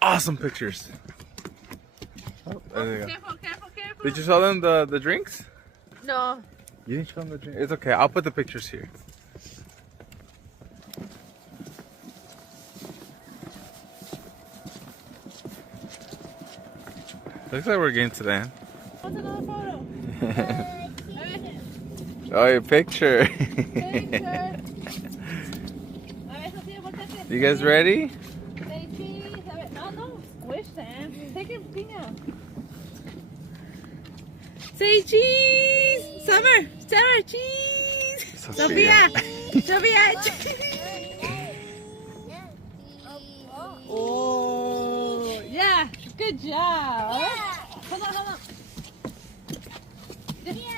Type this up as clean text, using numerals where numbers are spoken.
awesome pictures. Oh, there you go. Careful, careful, careful. Did you show them the drinks? No. You didn't show them the drinks? It's okay. I'll put the pictures here. Looks like we're getting to the end. What's another photo? Oh, your picture. Picture. You guys ready? Say cheese. No, no. Squish them. Take your finger. Say cheese. Summer. Sarah, cheese. Sophia. Sophia, cheese. Oh, yeah. Good job. Hold on, hold on. Good job.